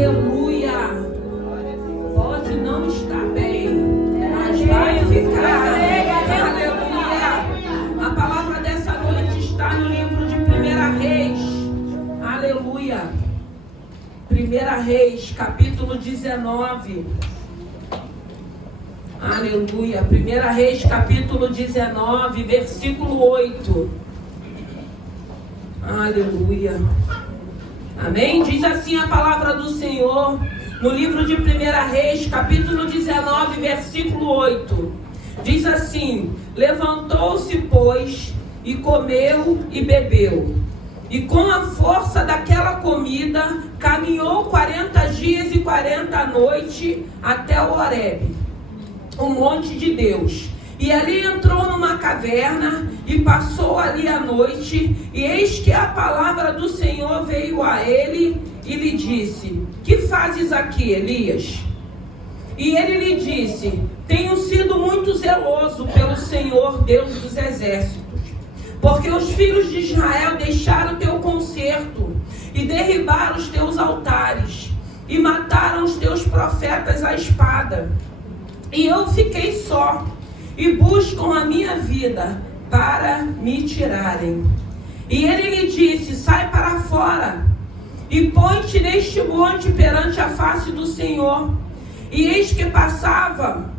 Aleluia. Pode não estar bem, mas vai ficar. Aleluia. A palavra dessa noite está no livro de 1 Reis. Aleluia. 1 Reis, capítulo 19. Aleluia. 1 Reis, capítulo 19, versículo 8. Aleluia. Amém? Diz assim a palavra do Senhor no livro de 1 Reis, capítulo 19, versículo 8. Diz assim: levantou-se, pois, e comeu e bebeu. E com a força daquela comida, caminhou 40 dias e 40 noites até o Horebe, o monte de Deus. E ali entrou numa caverna e passou ali a noite. E eis que a palavra do Senhor veio a ele e lhe disse: que fazes aqui, Elias? E ele lhe disse: tenho sido muito zeloso pelo Senhor Deus dos exércitos, porque os filhos de Israel deixaram teu concerto e derribaram os teus altares e mataram os teus profetas à espada. E eu fiquei só e buscam a minha vida para me tirarem. E ele lhe disse: sai para fora e põe-te neste monte perante a face do Senhor. E eis que passava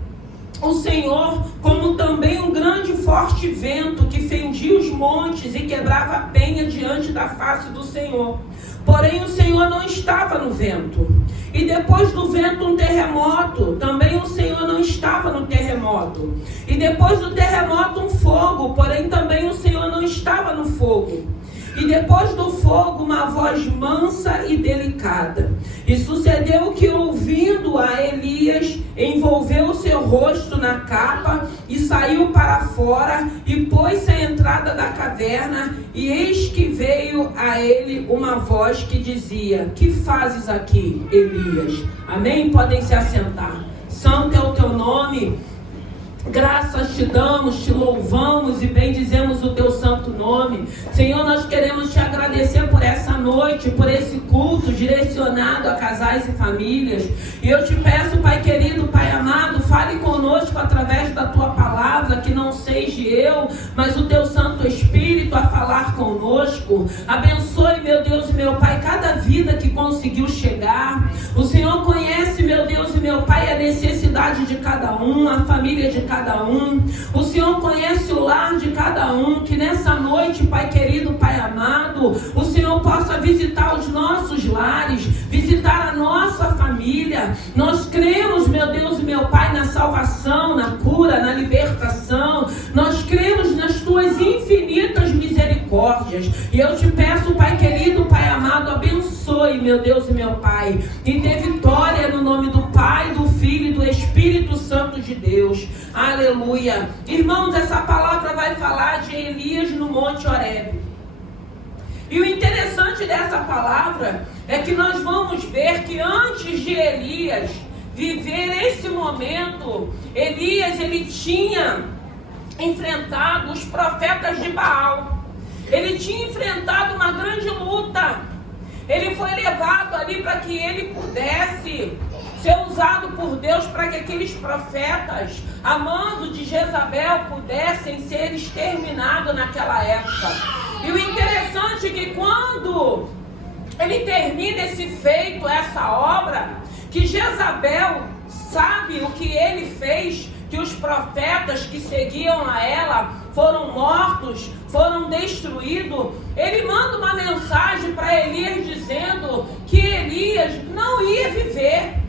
o Senhor, como também um grande e forte vento que fendia os montes e quebrava a penha diante da face do Senhor. Porém o Senhor não estava no vento. E depois do vento um terremoto. Também o Senhor não estava no terremoto. E depois do terremoto um fogo. Porém também o Senhor não estava no fogo. E depois do fogo uma voz mansa e delicada. E sucedeu que, ouvindo a Elias, envolveu o seu rosto na capa e saiu para fora e pôs-se à entrada da caverna. E eis que veio a ele uma voz que dizia: que fazes aqui, Elias? Amém? Podem se assentar. Santo é o teu nome. Graças te damos, te louvamos e bendizemos o teu santo nome. Senhor, nós queremos te agradecer por essa noite, por esse culto direcionado a casais e famílias. E eu te peço, Pai querido, Pai amado, fale conosco através da tua palavra, que não seja eu, mas o teu Santo Espírito a falar conosco. Abençoe, meu Deus e meu Pai, cada vida que conseguiu chegar. O Senhor conhece, meu Deus e meu Pai, a necessidade de cada um, a família de cada um. O Senhor conhece o lar de cada um. Que nessa noite, Pai querido, Pai amado, o Senhor possa visitar os nossos lares, visitar a nossa família. Nós cremos, meu Deus e meu Pai, na salvação, na cura, na libertação. Nós cremos nas tuas infinitas misericórdias. E eu te peço, Pai querido, Pai amado, abençoe, meu Deus e meu Pai, e dê vitória no nome do Pai, do Filho e do Espírito Santo de Deus. Aleluia. Irmãos, essa palavra vai falar de Elias no Monte Horebe. E o interessante dessa palavra é que nós vamos ver que antes de Elias viver esse momento, Elias, ele tinha enfrentado os profetas de Baal. Ele tinha enfrentado uma grande luta. Ele foi levado ali para que ele pudesse ser usado por Deus para que aqueles profetas, a mando de Jezabel, pudessem ser exterminados naquela época. E o interessante é que quando ele termina esse feito, essa obra, que Jezabel sabe o que ele fez, que os profetas que seguiam a ela foram mortos, foram destruídos. Ele manda uma mensagem para Elias dizendo que Elias não ia viver,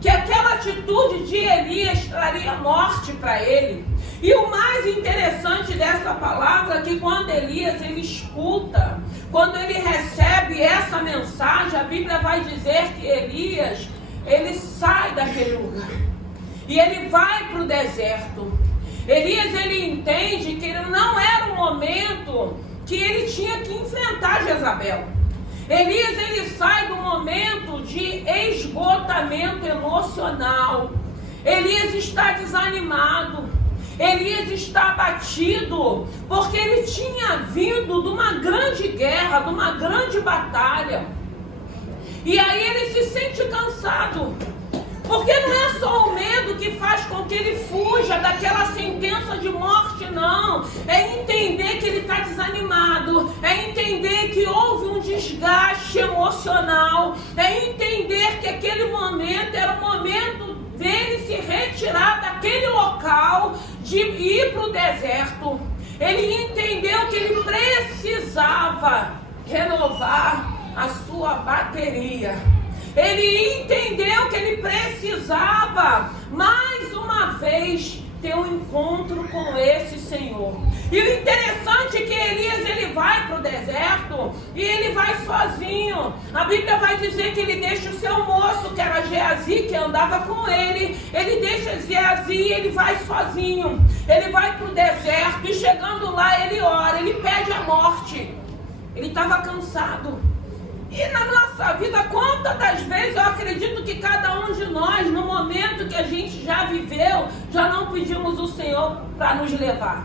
que aquela atitude de Elias traria morte para ele. E o mais interessante dessa palavra é que quando Elias ele escuta, quando ele recebe essa mensagem, a Bíblia vai dizer que Elias, ele sai daquele lugar e ele vai para o deserto. Elias, ele entende que ele não era o momento que ele tinha que enfrentar Jezabel. Elias, ele sai do momento de esgotamento emocional. Elias está desanimado. Elias está abatido, porque ele tinha vindo de uma grande guerra, de uma grande batalha. E aí ele se se sente cansado. Porque não é só o medo que faz com que ele fuja daquela sentença de morte, não. É entender que ele está desanimado, é entender que houve um desgaste emocional, é entender que aquele momento era o momento dele se retirar daquele local, de ir para o deserto. Ele entendeu que ele precisava renovar a sua bateria. Ele entendeu que ele precisava, mais uma vez, ter um encontro com esse Senhor. E o interessante é que Elias, ele vai para o deserto e ele vai sozinho. A Bíblia vai dizer que ele deixa o seu moço, que era Geazi, que andava com ele. Ele deixa Geazi e ele vai sozinho. Ele vai para o deserto e chegando lá ele ora, ele pede a morte. Ele estava cansado. E na nossa vida, quantas das vezes eu acredito que cada um de nós, no momento que a gente já viveu, já não pedimos o Senhor para nos levar.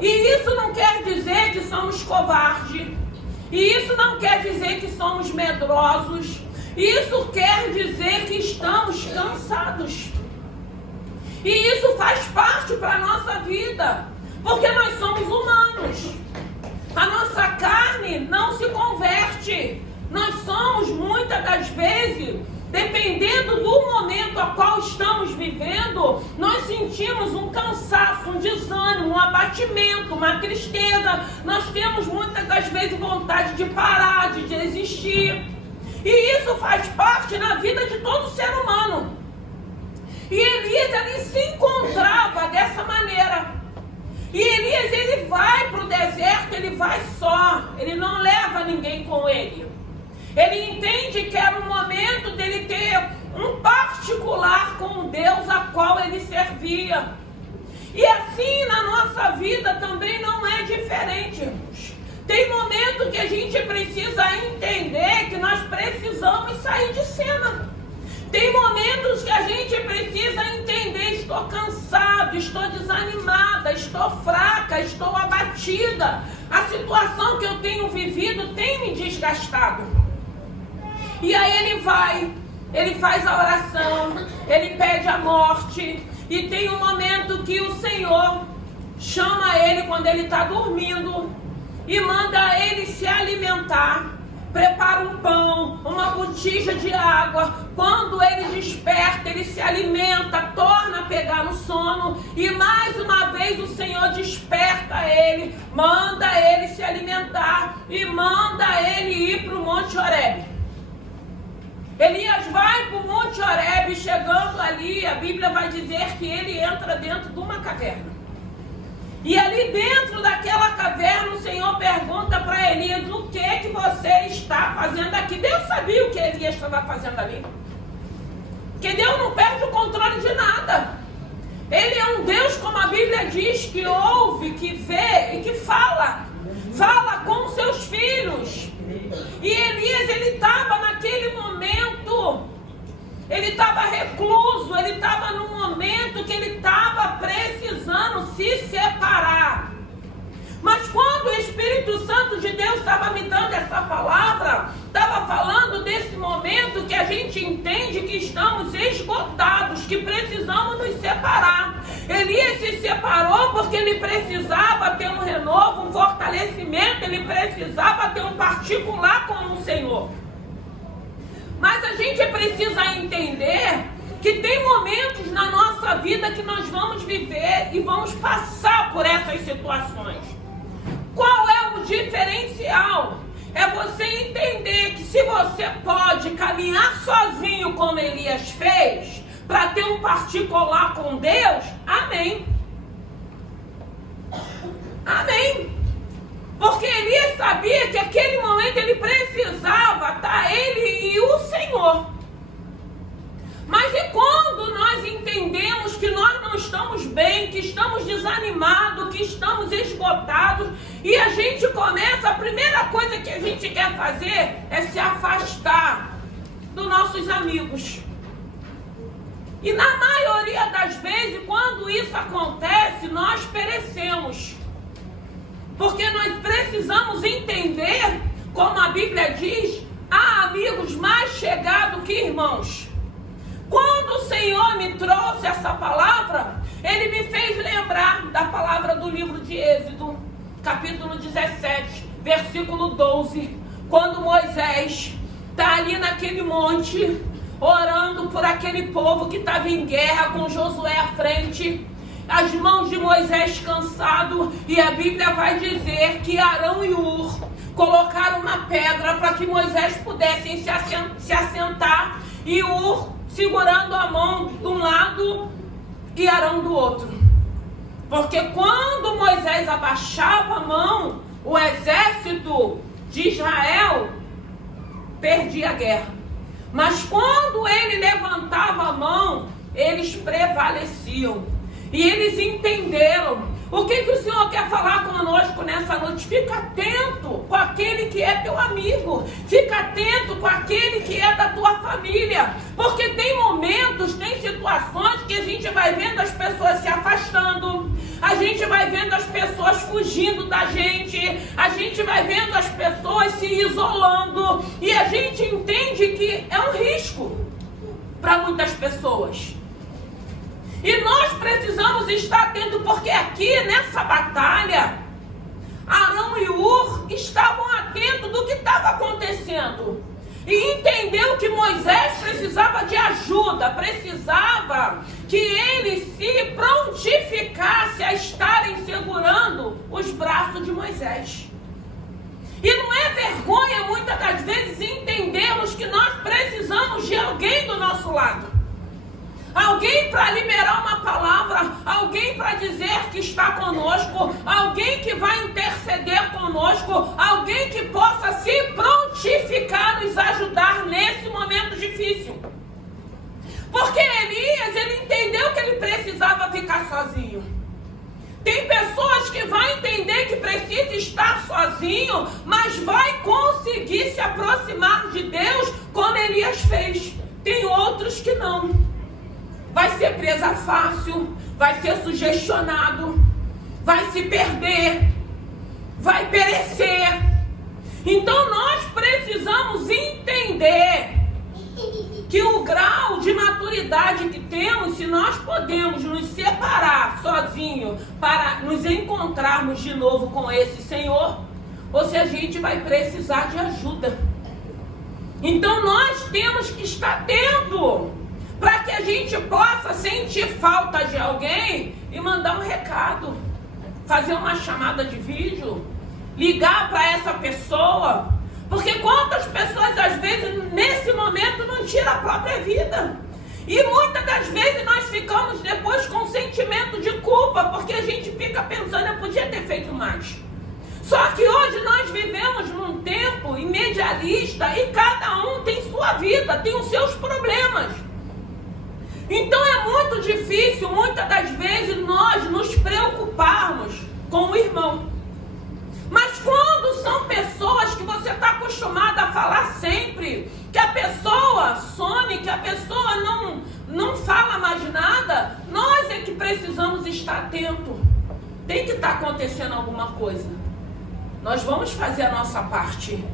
E isso não quer dizer que somos covardes. E isso não quer dizer que somos medrosos. Isso quer dizer que estamos cansados. E isso faz parte para a nossa vida. Porque nós somos humanos. A nossa carne não se converte. Nós somos, muitas das vezes, dependendo do momento a qual estamos vivendo, nós sentimos um cansaço, um desânimo, um abatimento, uma tristeza. Nós temos muitas das vezes vontade de parar, de desistir. E isso faz parte na vida de todo ser humano. E Elias, ele se encontrava dessa maneira. E Elias, ele vai para o deserto, ele vai só, ele não leva ninguém com ele. Ele entende que era o momento dele ter um particular com Deus a qual ele servia. E assim na nossa vida também não é diferente, irmãos. Tem momento que a gente precisa entender que nós precisamos sair de cena. Tem momentos que a gente precisa entender, estou cansado, estou desanimada, estou fraca, estou abatida. A situação que eu tenho vivido tem me desgastado. E aí ele faz a oração, ele pede a morte. E tem um momento que o Senhor chama ele quando ele está dormindo e manda ele se alimentar. Prepara um pão, uma botija de água. Quando ele desperta, ele se alimenta, torna a pegar no sono. E mais uma vez o Senhor desperta ele, manda ele se alimentar e manda ele ir para o Monte Horebe. Elias vai para o Monte Horebe, chegando ali, a Bíblia vai dizer que ele entra dentro de uma caverna. E ali dentro daquela caverna, o Senhor pergunta para Elias: o que você está fazendo aqui? Deus sabia o que Elias estava fazendo ali. Porque Deus não perde o controle de nada. Ele é um Deus, como a Bíblia diz, que ouve, que vê e que fala. Fala com seus filhos. E Elias, ele estava naquele momento, ele estava recluso, ele estava num momento que ele estava precisando se separar. Mas quando o Espírito Santo de Deus estava me dando essa palavra, estava falando desse momento que a gente entende que estamos esgotados, que precisamos nos separar. Elias se separou porque ele precisava ter um renovo, um fortalecimento, ele precisava ter um particular com o Senhor. Mas a gente precisa entender que tem momentos na nossa vida que nós vamos viver e vamos passar por essas situações. Qual é o diferencial? É você entender que se você pode caminhar sozinho como Elias fez, para ter um particular com Deus, amém. Amém. Porque Elias sabia que aquele momento ele precisava estar ele e o Senhor. Mas e quando nós entendemos que nós não estamos bem, que estamos desanimados, que estamos esgotados, e a gente começa, a primeira coisa que a gente quer fazer é se afastar dos nossos amigos. E na maioria das vezes, quando isso acontece, nós perecemos. Porque nós precisamos entender, como a Bíblia diz, a amigos, mais chegado que irmãos. Quando o Senhor me trouxe essa palavra, Ele me fez lembrar da palavra do livro de Êxodo, capítulo 17, versículo 12, quando Moisés está ali naquele monte, orando por aquele povo que estava em guerra com Josué à frente, as mãos de Moisés cansado, e a Bíblia vai dizer que Arão e Hur colocaram uma pedra para que Moisés pudesse se assentar, e Hur segurando a mão de um lado e Arão do outro. Porque quando Moisés abaixava a mão, o exército de Israel perdia a guerra. Mas quando ele levantava a mão, eles prevaleciam. E eles entenderam. O que o Senhor quer falar conosco nessa noite? Fica atento com aquele que é teu amigo. Fica atento com aquele que é da tua família. Porque tem momentos, tem situações que a gente vai vendo as pessoas se afastando. A gente vai vendo as pessoas fugindo da gente. A gente vai vendo as pessoas se isolando. E a gente entende que é um risco para muitas pessoas. E nós precisamos estar atentos, porque aqui nessa batalha, Arão e Hur estavam atentos do que estava acontecendo. E entendeu que Moisés precisava de ajuda, precisava que ele se prontificasse a estarem segurando os braços de Moisés. E não é vergonha, muitas das vezes, entendermos que nós precisamos de alguém do nosso lado. Alguém para liberar uma palavra, alguém para dizer que está conosco, alguém que vai interceder conosco, alguém que possa se prontificar, nos ajudar nesse momento difícil. Porque Elias, ele entendeu que ele precisava ficar sozinho. Tem pessoas que vão entender que precisa estar sozinho, mas vai conseguir se aproximar de Deus como Elias fez. Tem outros que não. Vai ser presa fácil, vai ser sugestionado, vai se perder, vai perecer. Então nós precisamos entender que o grau de maturidade que temos, se nós podemos nos separar sozinhos para nos encontrarmos de novo com esse Senhor, ou se a gente vai precisar de ajuda. Então nós temos que estar atentos, para que a gente possa sentir falta de alguém e mandar um recado, fazer uma chamada de vídeo, ligar para essa pessoa. Porque quantas pessoas às vezes nesse momento não tiram a própria vida? E muitas das vezes nós ficamos depois com sentimento de culpa, porque a gente fica pensando, eu podia ter feito mais. Só que hoje nós vivemos num tempo imediatista e cada um tem sua vida, tem os seus problemas. Então é muito difícil, muitas das vezes, nós nos preocuparmos com o irmão. Mas quando são pessoas que você está acostumado a falar sempre, que a pessoa some, que a pessoa não fala mais nada, nós é que precisamos estar atentos. Tem que estar acontecendo alguma coisa. Nós vamos fazer a nossa parte.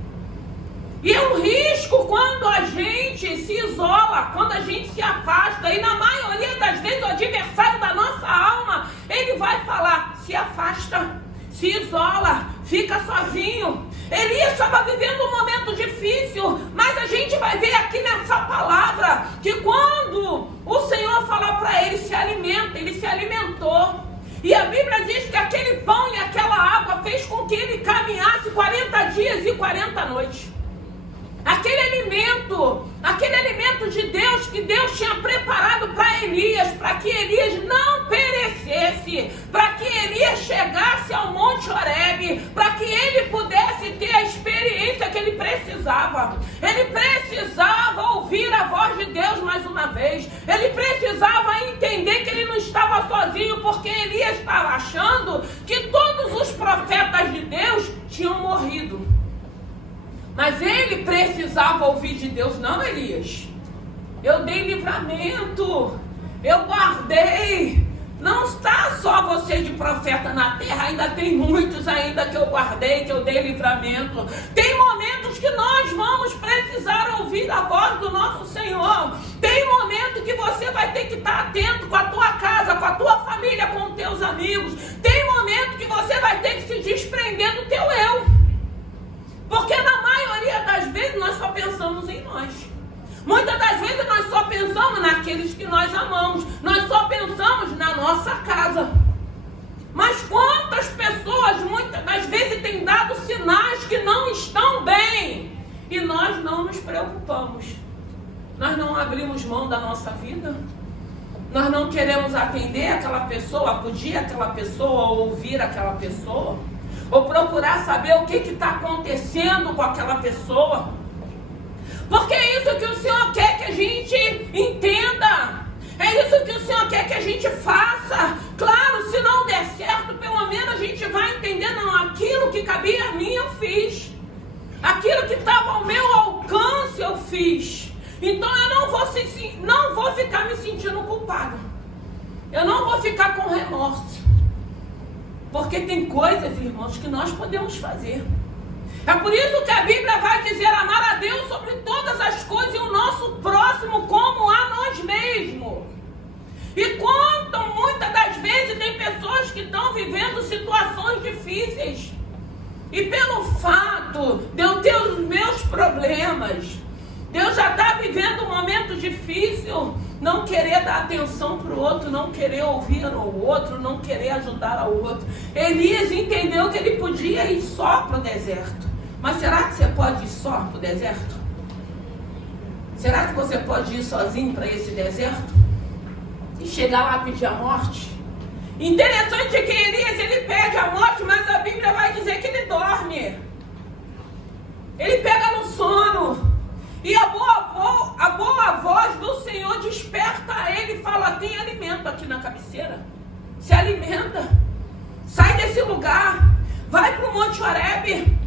E é um risco quando a gente se isola, quando a gente se afasta. E na maioria das vezes o adversário da nossa alma, ele vai falar, se afasta, se isola, fica sozinho. Elias estava vivendo um momento difícil, mas a gente vai ver aqui nessa palavra, que quando o Senhor falou para ele, se alimenta, ele se alimentou. E a Bíblia diz que aquele pão e aquela água fez com que ele caminhasse 40 dias e 40 noites. Aquele alimento de Deus, que Deus tinha preparado para Elias, para que Elias não perecesse, para que Elias chegasse ao Monte Horebe, para que ele pudesse ter a experiência que ele precisava. Ele precisava ouvir a voz de Deus mais uma vez. Ele precisava entender que ele não estava sozinho, porque Elias estava achando que todos os profetas de Deus tinham morrido. Mas ele precisava ouvir de Deus. Não, Elias, eu dei livramento, eu guardei, Não está só você de profeta na terra, ainda tem muitos ainda que eu guardei, que eu dei livramento. Tem momentos que nós vamos precisar ouvir a voz do nosso Senhor. Tem momento que você vai ter que estar atento com a tua casa, com a tua família, com os teus amigos. Tem momento que você vai ter que se desprender do teu eu. Porque na maioria das vezes nós só pensamos em nós. Muitas das vezes nós só pensamos naqueles que nós amamos. Nós só pensamos na nossa casa. Mas quantas pessoas, muitas das vezes, têm dado sinais que não estão bem. E nós não nos preocupamos. Nós não abrimos mão da nossa vida. Nós não queremos atender aquela pessoa, acudir aquela pessoa, ou ouvir aquela pessoa. Ou procurar saber o que está acontecendo com aquela pessoa. Porque é isso que o Senhor quer que a gente entenda. É isso que o Senhor quer que a gente faça. Claro, se não der certo, pelo menos a gente vai entender, não, aquilo que cabia a mim eu fiz. Aquilo que estava ao meu alcance eu fiz. Então eu não vou ficar me sentindo culpada. Eu não vou ficar com remorso. Porque tem coisas, irmãos, que nós podemos fazer. É por isso que a Bíblia vai dizer amar a Deus sobre todas as coisas e o nosso próximo como a nós mesmos. E quanto muitas das vezes tem pessoas que estão vivendo situações difíceis. E pelo fato de eu ter os meus problemas, de eu já estar vivendo um momento difícil, não querer dar atenção para o outro, não querer ouvir o outro, não querer ajudar ao outro. Elias entendeu que ele podia ir só para o deserto. Mas será que você pode ir só para o deserto? Será que você pode ir sozinho para esse deserto? E chegar lá e pedir a morte? Interessante é que Elias, ele pede a morte, mas a Bíblia vai dizer que ele dorme. Ele pega no sono. E a boa voz do Senhor desperta ele e fala, tem alimento aqui na cabeceira. Se alimenta. Sai desse lugar. Vai para o Monte Horebe.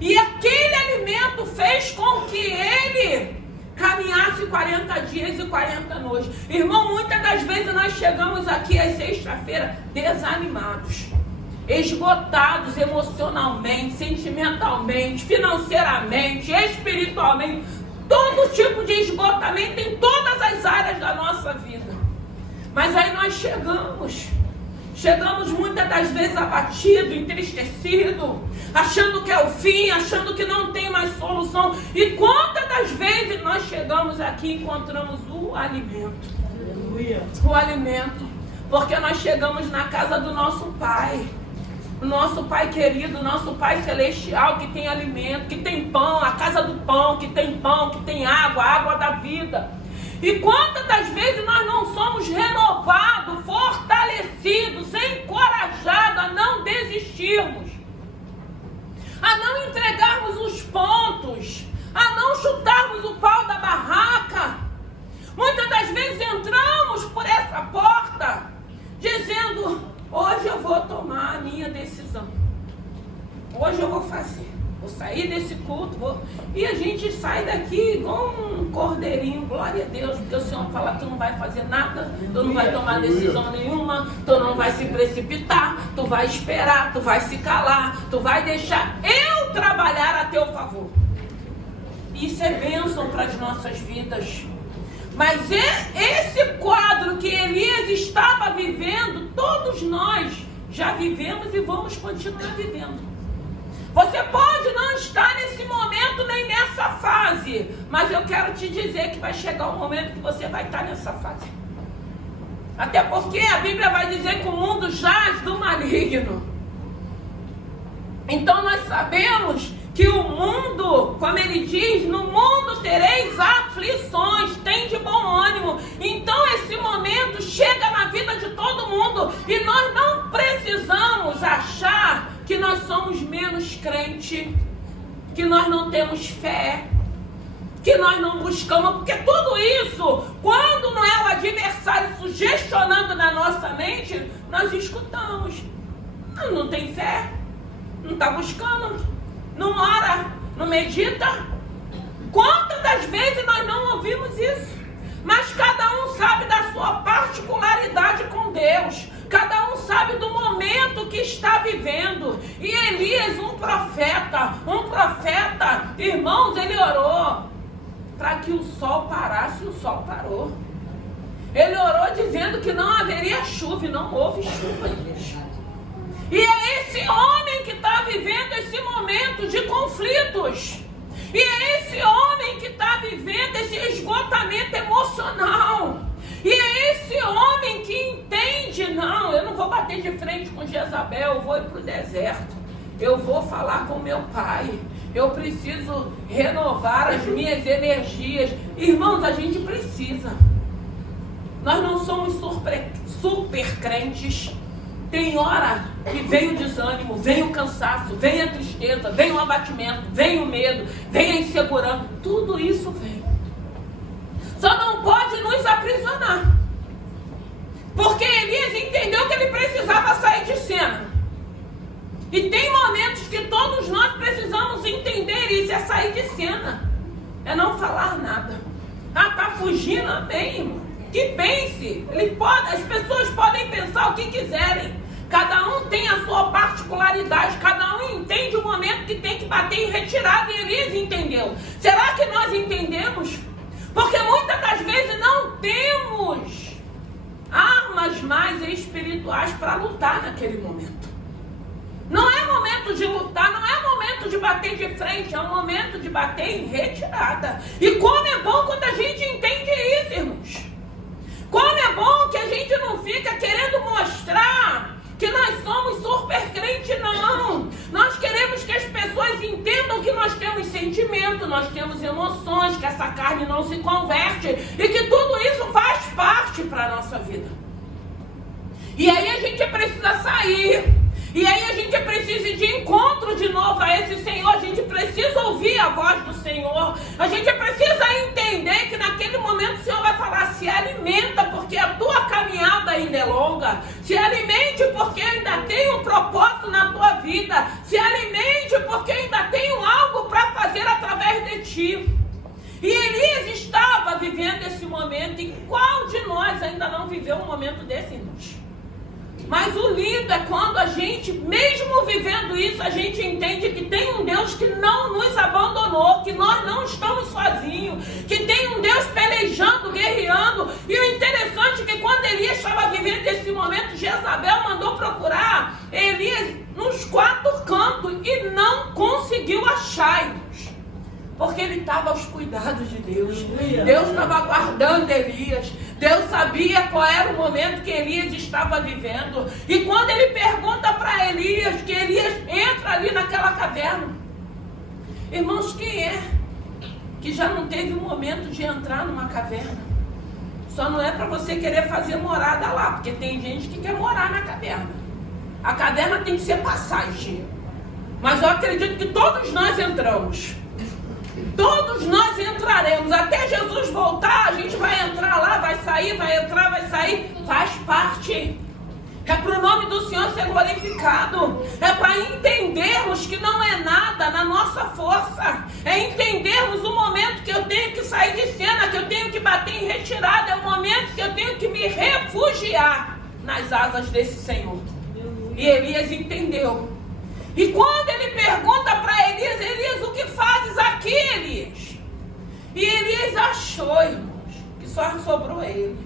E aquele alimento fez com que ele caminhasse 40 dias e 40 noites. Irmão, muitas das vezes nós chegamos aqui às sexta-feira desanimados, esgotados emocionalmente, sentimentalmente, financeiramente, espiritualmente. Todo tipo de esgotamento em todas as áreas da nossa vida. Mas aí nós chegamos muitas das vezes abatido, entristecido, achando que é o fim, achando que não tem mais solução. E quantas das vezes nós chegamos aqui e encontramos o alimento. Aleluia. O alimento. Porque nós chegamos na casa do nosso Pai. O nosso Pai querido, o nosso Pai celestial, que tem alimento, que tem pão, a casa do pão, que tem água, a água da vida. E quantas das vezes nós não somos renovados, fortalecidos, encorajados a não desistirmos, a não entregarmos os pontos, a não chutarmos o pau da barraca. Muitas das vezes entramos por essa porta dizendo, hoje eu vou tomar a minha decisão. Hoje eu vou fazer. Vou sair desse culto. E a gente sai daqui igual um cordeirinho, glória a Deus, porque o Senhor fala que tu não vai fazer nada, tu não vai tomar decisão nenhuma, tu não vai se precipitar, tu vai esperar, tu vai se calar, tu vai deixar eu trabalhar a teu favor. Isso é bênção para as nossas vidas. Mas esse quadro que Elias estava vivendo, todos nós já vivemos e vamos continuar vivendo. Você pode não estar nesse momento nem nessa fase, mas eu quero te dizer que vai chegar um momento que você vai estar nessa fase. Até porque a Bíblia vai dizer que o mundo jaz do maligno. Então nós sabemos que o mundo, como ele diz, no mundo tereis aflições, tem de bom ânimo. Então esse momento chega na vida de todo mundo e nós não precisamos achar que nós somos menos crente, que nós não temos fé, que nós não buscamos, porque tudo isso, quando não é o adversário sugestionando na nossa mente, nós escutamos. Não tem fé, não está buscando, não ora, não medita. Quantas das vezes nós não ouvimos isso? Mas cada um sabe da sua particularidade com Deus. Cada um sabe do momento que está vivendo. E Elias, um profeta, irmãos, ele orou para que o sol parasse, e o sol parou. Ele orou dizendo que não haveria chuva, e não houve chuva, igreja. E é esse homem que está vivendo esse momento de conflitos. E é esse homem que está vivendo esse esgotamento emocional. E é esse homem que entende, não, eu não vou bater de frente com Jezabel, eu vou ir para o deserto. Eu vou falar com meu pai. Eu preciso renovar as minhas energias. Irmãos, a gente precisa. Nós não somos super crentes. Tem hora que vem o desânimo, vem o cansaço, vem a tristeza, vem o abatimento, vem o medo, vem a insegurança. Tudo isso vem. Só não pode nos aprisionar. Porque Elias entendeu que ele precisava sair de cena. E tem momentos que todos nós precisamos entender isso, é sair de cena. É não falar nada. Ah, tá fugindo? Amém, irmão. Que pense. As pessoas podem pensar o que quiserem. Cada um tem a sua particularidade. Cada um entende o momento que tem que bater em retirada. E Elias entendeu. Será que nós entendemos? Porque muitas das vezes não temos armas mais espirituais para lutar naquele momento. Não é momento de lutar, não é momento de bater de frente, é um momento de bater em retirada. E como é bom quando a gente entende isso, irmãos. Como é bom que a gente não fica querendo mostrar que nós somos super crente, não. Nós queremos que as pessoas entendam que nós temos sentimento, nós temos emoções, que essa carne não se converte e que tudo isso faz parte para a nossa vida. E aí a gente precisa sair. E aí a gente precisa ir de encontro de novo a esse Senhor. A gente precisa ouvir a voz do Senhor. A gente precisa entender que naquele momento o Senhor vai falar: se alimenta, porque a tua caminhada ainda é longa. Se alimente, porque ainda tem um propósito na tua vida. Se alimente, porque ainda tenho algo para fazer através de ti. E Elias estava vivendo esse momento. E qual de nós ainda não viveu um momento desse, irmãos? Mas o lindo é quando a gente, mesmo vivendo isso, a gente entende que tem um Deus que não nos abandonou, que nós não estamos sozinhos, que tem um Deus pelejando, guerreando. E o interessante é que quando Elias estava vivendo esse momento, Jezabel mandou procurar Elias nos 4 cantos e não conseguiu achar, irmãos. Porque ele estava aos cuidados de Deus. Deus estava guardando Elias. Deus sabia qual era o momento que Elias estava vivendo. E quando ele pergunta para Elias, que Elias entra ali naquela caverna. Irmãos, quem é que já não teve um momento de entrar numa caverna? Só não é para você querer fazer morada lá, porque tem gente que quer morar na caverna. A caverna tem que ser passagem. Mas eu acredito que todos nós entramos. Todos nós entraremos, até Jesus voltar, a gente vai entrar lá, vai sair, vai entrar, vai sair, faz parte. É para o nome do Senhor ser glorificado, é para entendermos que não é nada na nossa força, é entendermos o momento que eu tenho que sair de cena, que eu tenho que bater em retirada, é o momento que eu tenho que me refugiar nas asas desse Senhor. E Elias entendeu. E quando ele pergunta para Elias: Elias, o que fazes aqui, Elias? E Elias achou, irmãos, que só sobrou ele.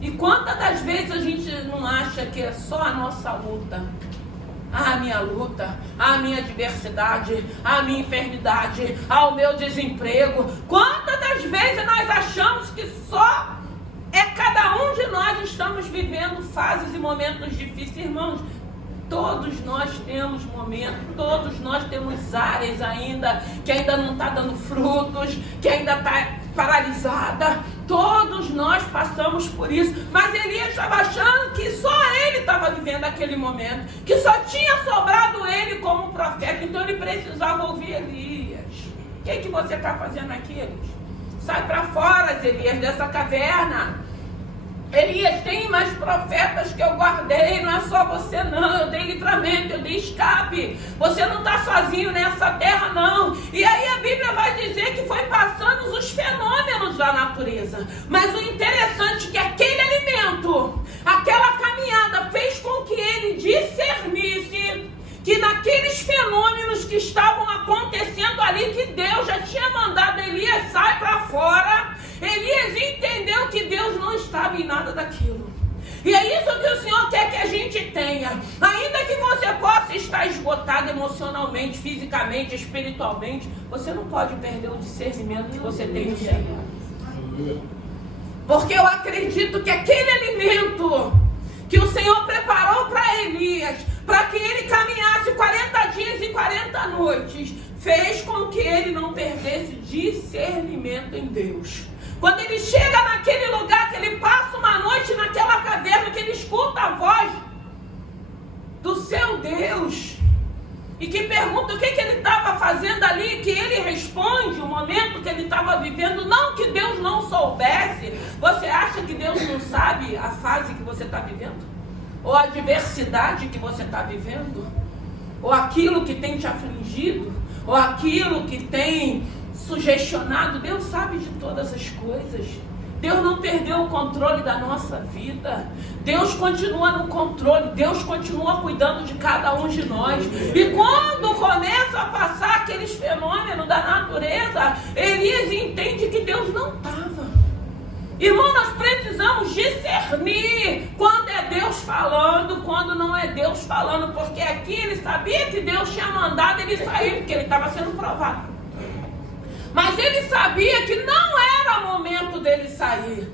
E quantas das vezes a gente não acha que é só a nossa luta? A minha luta, a minha adversidade, a minha enfermidade, o meu desemprego. Quantas das vezes nós achamos que só cada um de nós estamos vivendo fases e momentos difíceis, irmãos? Todos nós temos momentos, todos nós temos áreas ainda que ainda não está dando frutos, que ainda está paralisada. Todos nós passamos por isso. Mas Elias estava achando que só ele estava vivendo aquele momento, que só tinha sobrado ele como profeta. Então ele precisava ouvir Elias. O que você está fazendo aqui, Elias? Sai para fora, Elias, dessa caverna. Elias, tem mais profetas que eu guardei, não é só você não, eu dei livramento, eu dei escape, você não está sozinho nessa terra não. E aí a Bíblia vai dizer que foi passando os fenômenos da natureza, mas o interessante é que aquele alimento, aquela estavam acontecendo ali, que Deus já tinha mandado Elias sair para fora. Elias entendeu que Deus não estava em nada daquilo. E é isso que o Senhor quer que a gente tenha. Ainda que você possa estar esgotado emocionalmente, fisicamente, espiritualmente, você não pode perder o discernimento que você tem no Senhor. Porque eu acredito que aquele alimento que o Senhor preparou para Elias, para que ele caminhasse 40 dias e 40 noites, fez com que ele não perdesse discernimento em Deus. Quando ele chega naquele lugar, que ele passa uma noite naquela caverna, que ele escuta a voz do seu Deus, e que pergunta o que ele estava fazendo ali, que ele responde o momento que ele estava vivendo, não que Deus não soubesse. Você acha que Deus não sabe a fase que você está vivendo? Ou a adversidade que você está vivendo? Ou aquilo que tem te afligido? Ou aquilo que tem sugestionado? Deus sabe de todas as coisas. Deus não perdeu o controle da nossa vida. Deus continua no controle. Deus continua cuidando de cada um de nós. E quando começa a passar aqueles fenômenos da natureza, Elias entende que Deus não estava. Irmão, nós precisamos discernir quando é Deus falando, quando não é Deus falando. Porque aqui ele sabia que Deus tinha mandado ele sair, porque ele estava sendo provado. Mas ele sabia que não era momento dele sair.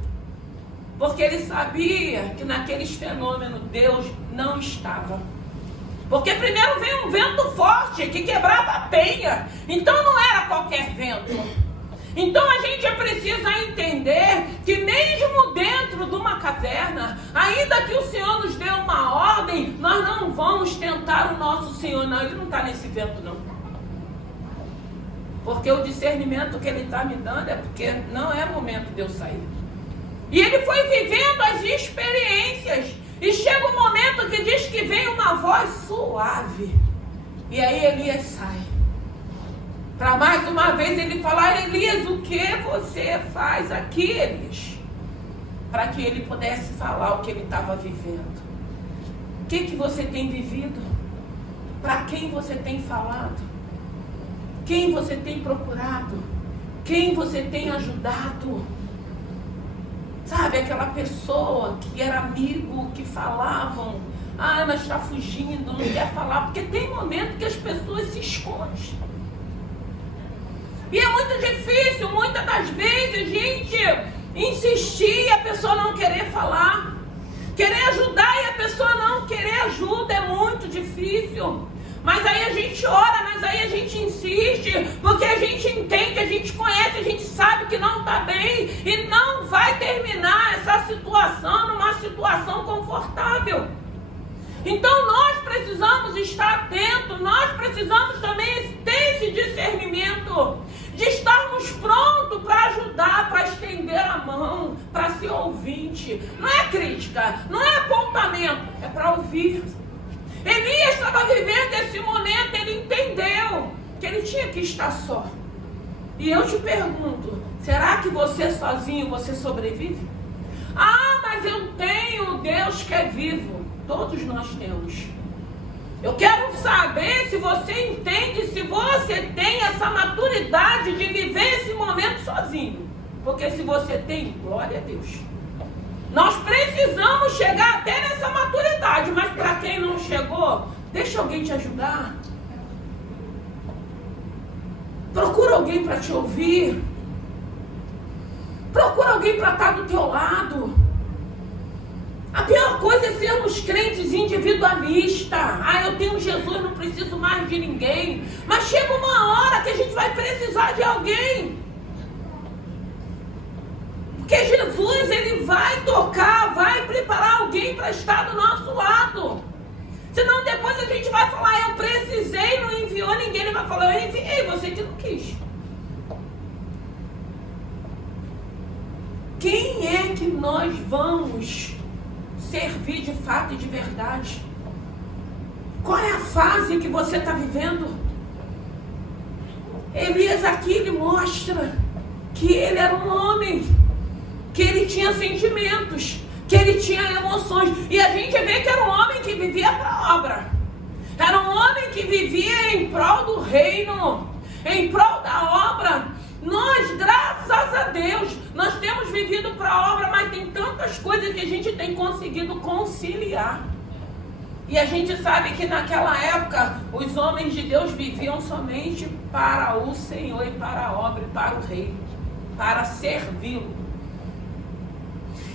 Porque ele sabia que naqueles fenômenos Deus não estava. Porque primeiro veio um vento forte que quebrava a penha. Então não era qualquer vento. Então a gente precisa entender que mesmo dentro de uma caverna, ainda que o Senhor nos dê uma ordem, nós não vamos tentar o nosso Senhor. Não, ele não está nesse vento não. Porque o discernimento que ele está me dando é porque não é momento de eu sair. E ele foi vivendo as experiências. E chega um momento que diz que vem uma voz suave. E aí Elias sai. Para mais uma vez ele falar: Elias, o que você faz aqui, Elias? Para que ele pudesse falar o que ele estava vivendo. O que você tem vivido? Para quem você tem falado? Quem você tem procurado? Quem você tem ajudado? Sabe, aquela pessoa que era amigo, que falavam: ah, mas está fugindo, não quer falar. Porque tem momento que as pessoas se escondem. E é muito difícil, muitas das vezes, a gente insistir e a pessoa não querer falar. Querer ajudar e a pessoa não querer ajuda é muito difícil. Mas aí a gente ora, mas aí a gente insiste, porque a gente entende, a gente conhece, a gente sabe que não está bem e não vai terminar essa situação numa situação confortável. Então nós precisamos estar atentos, nós precisamos também ter esse discernimento, de estarmos prontos para ajudar, para estender a mão, para ser ouvinte. Não é crítica, não é apontamento, é para ouvir. Elias estava vivendo esse momento, ele entendeu que ele tinha que estar só. E eu te pergunto, será que você sozinho, você sobrevive? Ah, mas eu tenho Deus que é vivo. Todos nós temos. Eu quero saber se você entende, se você tem essa maturidade de viver esse momento sozinho. Porque se você tem, glória a Deus. Nós precisamos chegar até nessa maturidade, mas para quem não chegou, deixa alguém te ajudar. Procura alguém para te ouvir. Procura alguém para estar do teu lado. A pior coisa é sermos crentes individualistas. Ah, eu tenho Jesus, não preciso mais de ninguém. Mas chega uma hora que a gente vai precisar de alguém. Porque Jesus, ele vai tocar, vai preparar alguém para estar do nosso lado. Senão depois a gente vai falar: eu precisei, não enviou ninguém. Ele vai falar: eu enviei, você que não quis. Quem é que nós vamos servir de fato e de verdade? Qual é a fase que você está vivendo? Elias aqui, ele mostra que ele era um homem, que ele tinha sentimentos, que ele tinha emoções. E a gente vê que era um homem que vivia para a obra. Era um homem que vivia em prol do reino, em prol da obra. Nós, graças a Deus, nós temos vivido para a obra, mas tem tantas coisas que a gente tem conseguido conciliar. E a gente sabe que naquela época, os homens de Deus viviam somente para o Senhor e para a obra e para o reino, para servi-lo.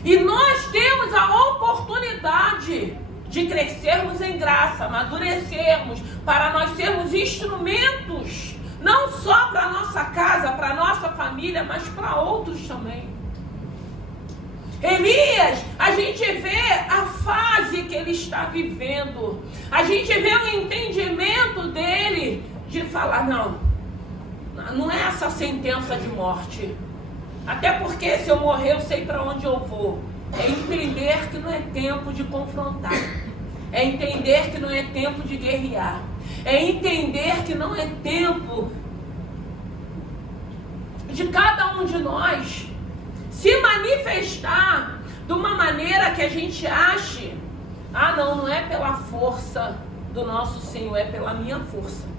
E nós temos a oportunidade de crescermos em graça, amadurecermos, para nós sermos instrumentos, não só para a nossa casa, para a nossa família, mas para outros também. Elias, a gente vê a fase que ele está vivendo, a gente vê o entendimento dele de falar, não é essa sentença de morte, até porque se eu morrer eu sei para onde eu vou. É entender que não é tempo de confrontar, é entender que não é tempo de guerrear, é entender que não é tempo de cada um de nós se manifestar de uma maneira que a gente ache, não é pela força do nosso Senhor, é pela minha força.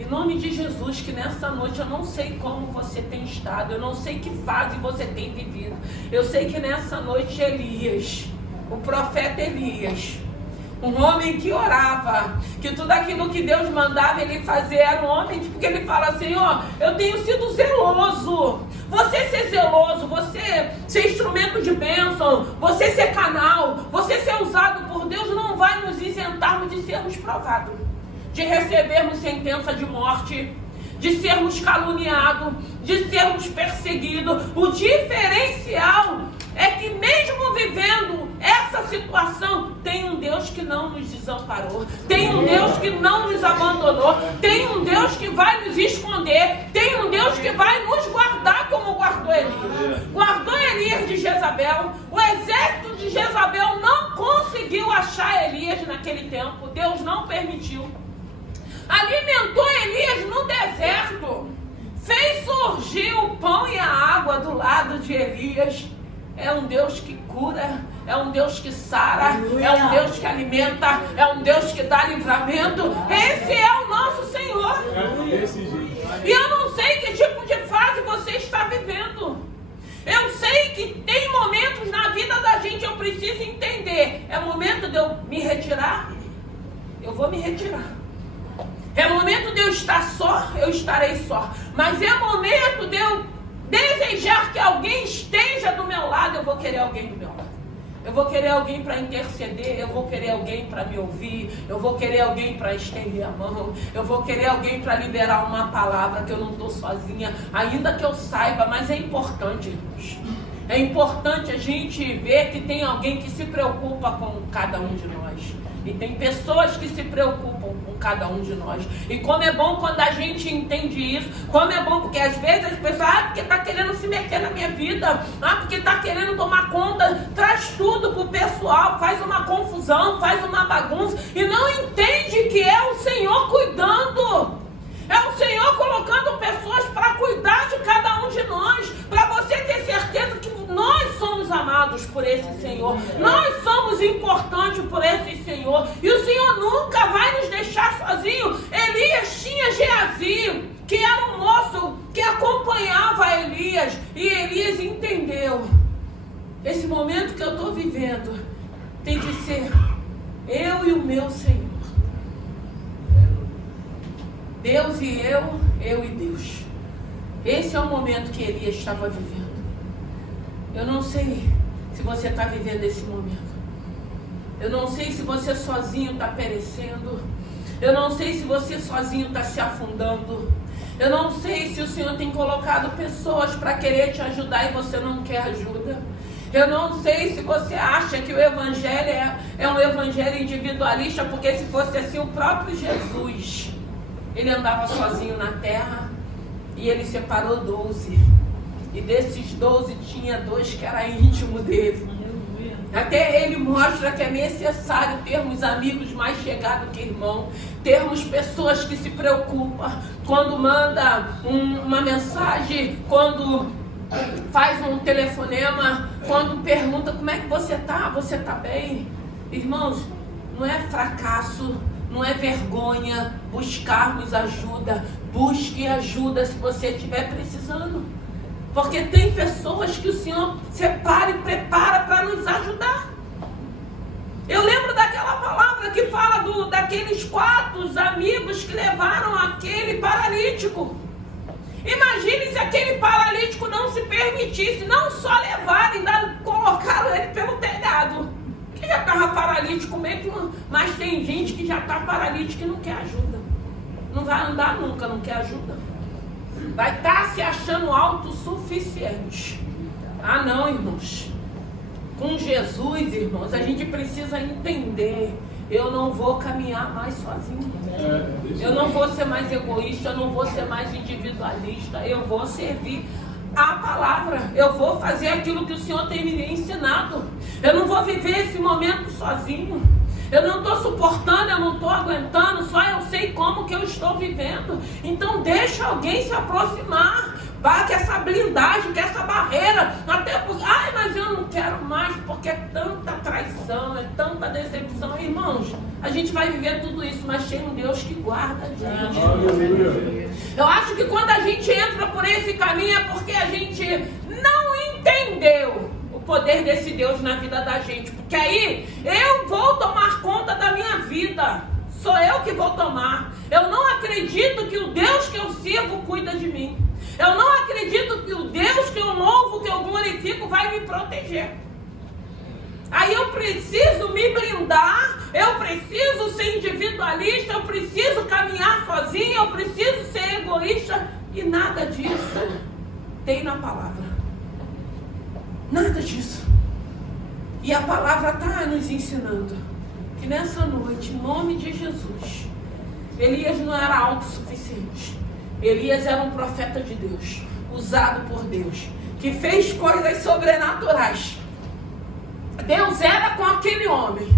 Em nome de Jesus, que nessa noite eu não sei como você tem estado, eu não sei que fase você tem vivido. Eu sei que nessa noite Elias, o profeta Elias, um homem que orava, que tudo aquilo que Deus mandava ele fazer, era um homem porque ele fala, Senhor, eu tenho sido zeloso. Você ser zeloso, você ser instrumento de bênção, você ser canal, você ser usado por Deus, não vai nos isentarmos de sermos provados, de recebermos sentença de morte, de sermos caluniados, de sermos perseguidos. O diferencial é que mesmo vivendo essa situação, tem um Deus que não nos desamparou, tem um Deus que não nos abandonou, tem um Deus que vai nos esconder, tem um Deus que vai nos guardar como guardou Elias. Guardou Elias de Jezabel. O exército de Jezabel não conseguiu achar Elias naquele tempo, Deus não permitiu. Alimentou Elias no deserto, fez surgir o pão e a água do lado de Elias. É um Deus que cura, é um Deus que sara, é um Deus que alimenta, é um Deus que dá livramento. Esse é o nosso Senhor. E eu não sei que tipo de fase você está vivendo. Eu sei que tem momentos na vida da gente, eu preciso entender. É momento de eu me retirar? Eu vou me retirar. É momento de eu estar só? Eu estarei só. Mas é momento de eu desejar que alguém esteja do meu lado, eu vou querer alguém do meu lado. Eu vou querer alguém para interceder, eu vou querer alguém para me ouvir, eu vou querer alguém para estender a mão, eu vou querer alguém para liberar uma palavra, que eu não estou sozinha, ainda que eu saiba, mas é importante, irmãos. É importante a gente ver que tem alguém que se preocupa com cada um de nós. E tem pessoas que se preocupam com cada um de nós. E como é bom quando a gente entende isso. Como é bom, porque às vezes as pessoas, porque está querendo se meter na minha vida. Porque está querendo tomar conta. Traz tudo pro pessoal, faz uma confusão, faz uma bagunça. E não entende que é o Senhor cuidando. É o Senhor colocando pessoas para cuidar de cada um de nós. Para você ter certeza que nós somos amados por esse Senhor. Nós somos importantes por esse Senhor. E o Senhor nunca vai nos deixar sozinhos. Elias tinha Geazi, que era um moço que acompanhava Elias. E Elias entendeu. Esse momento que eu estou vivendo tem que ser eu e o meu Senhor. Deus e eu e Deus. Esse é o momento que Elias estava vivendo. Eu não sei se você está vivendo esse momento. Eu não sei se você sozinho está perecendo. Eu não sei se você sozinho está se afundando. Eu não sei se o Senhor tem colocado pessoas para querer te ajudar e você não quer ajuda. Eu não sei se você acha que o evangelho é um evangelho individualista, porque se fosse assim, o próprio Jesus, ele andava sozinho na terra e ele separou 12. E desses 12 tinha 2 que era íntimo dele. Até ele mostra que é necessário termos amigos mais chegados que irmão, termos pessoas que se preocupam quando manda uma mensagem, quando faz um telefonema, quando pergunta como é que você está bem? Irmãos, não é fracasso, Não é vergonha buscarmos ajuda. Busque ajuda se você estiver precisando. Porque tem pessoas que o Senhor separa e prepara para nos ajudar. Eu lembro daquela palavra que fala daqueles 4 amigos que levaram aquele paralítico. Imagine se aquele paralítico não se permitisse, não só levar, ainda colocaram ele pelo telhado. Que já estava paralítico mesmo, mas tem gente que já está paralítico e não quer ajuda. Não vai andar nunca, não quer ajuda. Vai estar se achando autossuficiente. Ah não, irmãos. Com Jesus, irmãos, a gente precisa entender. Eu não vou caminhar mais sozinho. Eu não vou ser mais egoísta, eu não vou ser mais individualista. Eu vou servir a palavra. Eu vou fazer aquilo que o Senhor tem me ensinado. Eu não vou viver esse momento sozinho. Eu não estou suportando, eu não estou aguentando, só eu sei como que eu estou vivendo. Então deixa alguém se aproximar. Bate essa blindagem, que essa barreira. Até porque, mas eu não quero mais, porque é tanta traição, é tanta decepção. Irmãos, a gente vai viver tudo isso, mas tem um Deus que guarda a gente. Eu acho que quando a gente entra por esse caminho é porque a gente não entendeu o poder desse Deus na vida da gente. Porque aí eu vou tomar conta da minha vida. Sou eu que vou tomar. Eu não acredito que o Deus que eu sirvo cuida de mim. Eu não acredito que o Deus que eu louvo, que eu glorifico, vai me proteger. Aí eu preciso me blindar, eu preciso ser individualista, eu preciso caminhar sozinho, eu preciso ser egoísta. E nada disso tem na palavra. Nada disso. E a palavra está nos ensinando que nessa noite, em nome de Jesus, Elias não era autossuficiente. Elias era um profeta de Deus, usado por Deus, que fez coisas sobrenaturais. Deus era com aquele homem,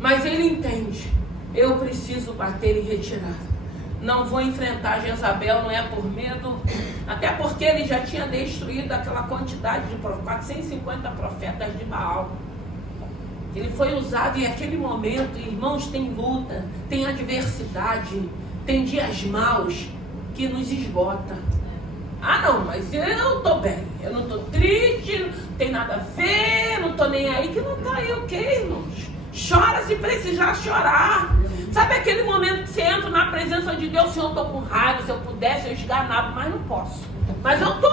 mas ele entende, eu preciso bater em retirada. Não vou enfrentar Jezabel, não é por medo, até porque ele já tinha destruído aquela quantidade de 450 profetas de Baal. Ele foi usado e aquele momento, irmãos, tem luta, tem adversidade, tem dias maus que nos esgota. Ah não, mas eu tô bem, eu não tô triste, não tem nada a ver, não tô nem aí, que não tá aí o quê, irmãos? Chora se precisar chorar. Sabe aquele momento que você entra na presença de Deus, Senhor, eu tô com raiva, se eu pudesse eu esganava, mas não posso. Mas eu tô,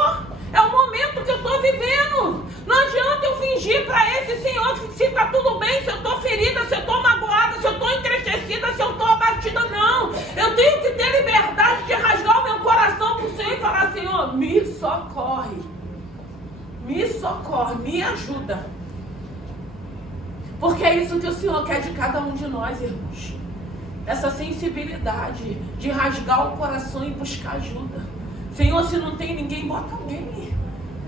é o momento que eu tô vivendo. Não adianta eu fingir para esse Senhor que se tá tudo bem, se eu tô ferida, se eu tô magoada, se eu tô entristecida, se eu tô abatida, não. Eu tenho que ter liberdade de rasgar o meu coração pro Senhor e falar, Senhor, me socorre, me ajuda. Porque é isso que o Senhor quer de cada um de nós, irmãos. Essa sensibilidade de rasgar o coração e buscar ajuda. Senhor, se não tem ninguém, bota alguém.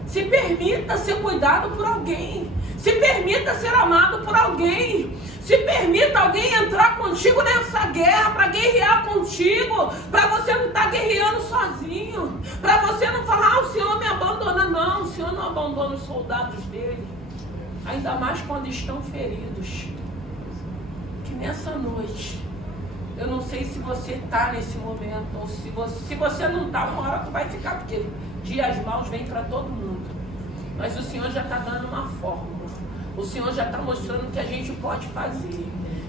Se permita ser cuidado por alguém. Se permita ser amado por alguém. Se permita alguém entrar contigo nessa guerra, para guerrear contigo, para você não estar guerreando sozinho, para você não falar, o Senhor me abandona. Não, o Senhor não abandona os soldados dele, ainda mais quando estão feridos. Que nessa noite, eu não sei se você está nesse momento, ou se você não está, uma hora tu vai ficar, porque dias maus vêm para todo mundo. Mas o Senhor já está dando uma fórmula. O Senhor já está mostrando o que a gente pode fazer.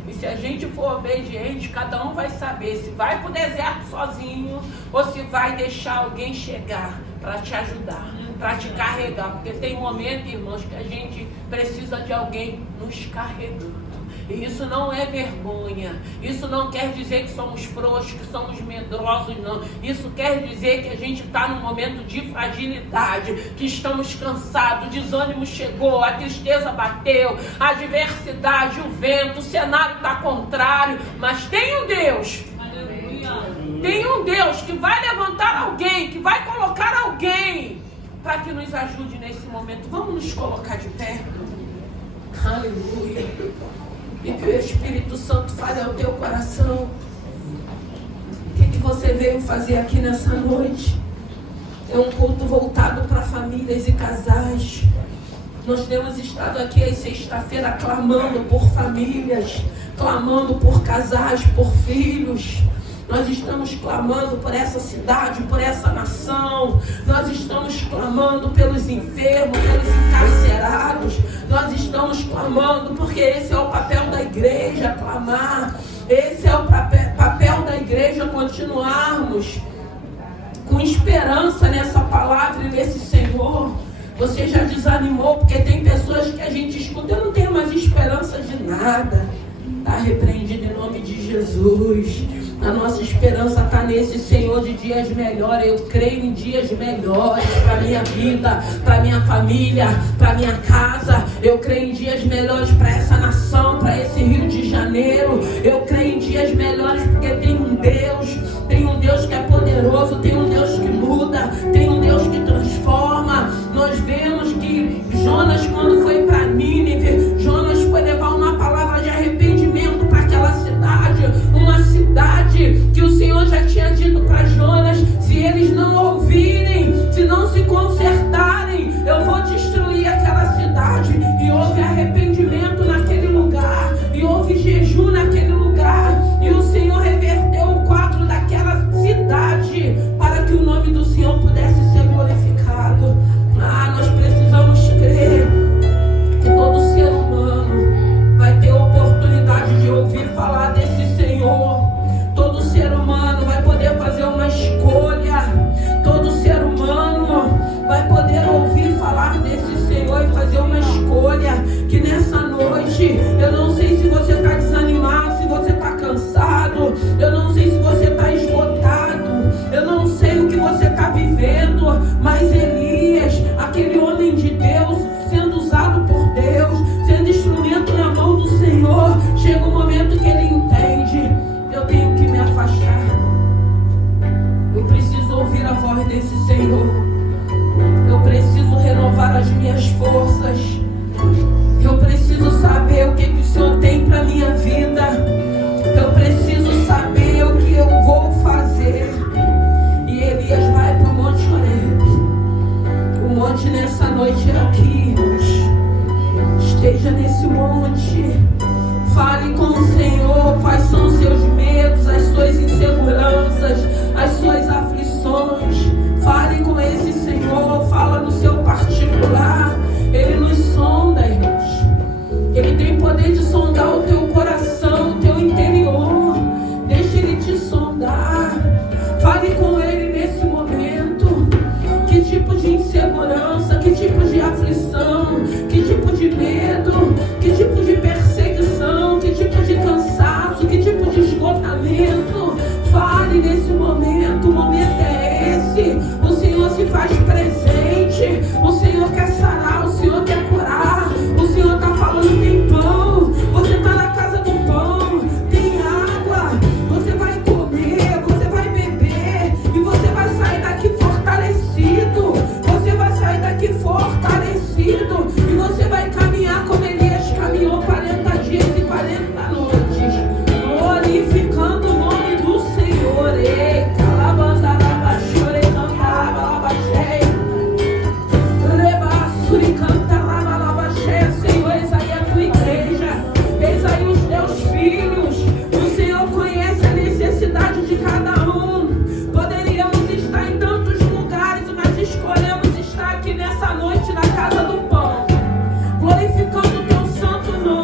E se a gente for obediente, cada um vai saber se vai para o deserto sozinho ou se vai deixar alguém chegar para te ajudar, para te carregar. Porque tem momento, irmãos, que a gente precisa de alguém nos carregando. E isso não é vergonha. Isso não quer dizer que somos frouxos, que somos medrosos, não. Isso quer dizer que a gente está num momento de fragilidade, que estamos cansados, o desânimo chegou, a tristeza bateu, a adversidade, o vento, o cenário está contrário. Mas tem um Deus. Tem um Deus que vai levantar alguém, que vai colocar alguém para que nos ajude nesse momento. Vamos nos colocar de pé. Aleluia. E que o Espírito Santo fale ao teu coração. O que você veio fazer aqui nessa noite? É um culto voltado para famílias e casais. Nós temos estado aqui às sexta-feira clamando por famílias, clamando por casais, por filhos. Nós estamos clamando por essa cidade, por essa nação. Nós estamos clamando pelos enfermos, pelos encarcerados. Nós estamos clamando porque esse é o papel da igreja, clamar. Esse é o papel da igreja, continuarmos com esperança nessa palavra e nesse Senhor. Você já desanimou porque tem pessoas que a gente escuta: eu não tenho mais esperança de nada. Está repreendido em nome de Jesus. A nossa esperança está nesse Senhor de dias melhores. Eu creio em dias melhores para a minha vida, para a minha família, para a minha casa. Eu creio em dias melhores para essa nação, para esse Rio de Janeiro. Eu creio em dias melhores porque tem um Deus que é poderoso, tem um Deus que muda, tem um Deus que transforma. Nós vemos que Jonas, quando foi para Nínive, Jonas foi levar uma palavra de arrependimento para aquela cidade, uma cidade que o Senhor já tinha dito para Jonas: se eles não ouvirem, se não se consertarem, eu vou destruir aquela cidade. E houve arrependimento naquele lugar, e houve jejum naquele lugar, e o Senhor reverteu o quadro daquela cidade para que o nome do Senhor pudesse ser glorificado. Nós precisamos crer que todo ser humano vai ter oportunidade de ouvir falar desse Senhor. Todo ser humano vai poder fazer uma escolha. Todo ser humano vai poder ouvir falar desse Senhor e fazer uma escolha. Que nessa noite, eu não sei se você está desanimado, se você está cansado, eu não sei se você está esgotado, eu não sei o que você está vivendo, mas Elias, aquele homem de Deus, sendo usado por Deus, sendo instrumento na mão do Senhor, chega um momento que ele entende: eu tenho que me afastar, eu preciso ouvir a voz desse Senhor, eu preciso renovar as minhas forças, eu preciso saber o que o Senhor tem para a minha vida, eu preciso saber o que eu vou fazer. E Elias vai para o Monte Horebe. O monte nessa noite é aqui, irmãos. Esteja nesse monte, fale com o Senhor quais são os seus medos, as suas inseguranças, as suas aflições. Fale com esse Senhor, fala no seu particular. Ele nos sonda, irmãos. Ele tem poder de sondar o teu coração, o teu interior. Deixa ele te sondar. Fale com ele nesse momento. Que tipo de insegurança, que tipo de aflição, que tipo de medo, que tipo de perseguição, que tipo de cansaço, que tipo de esgotamento. Fale nesse momento. O momento é esse. O Senhor se faz presente. O Senhor quer sarar, o Senhor quer curar. O Senhor está falando: tem pão. Você está na casa do pão. Tem água. Você vai comer, você vai beber. E você vai sair daqui fortalecido. Você vai sair daqui fortalecido. E você vai caminhar como Elias caminhou 40 dias e 40 noites, glorificando o nome do Senhor. Eita, Senhor, eis aí a tua igreja, eis aí os teus filhos. O Senhor conhece a necessidade de cada um. Poderíamos estar em tantos lugares, mas escolhemos estar aqui nessa noite na casa do pão, glorificando o teu santo nome.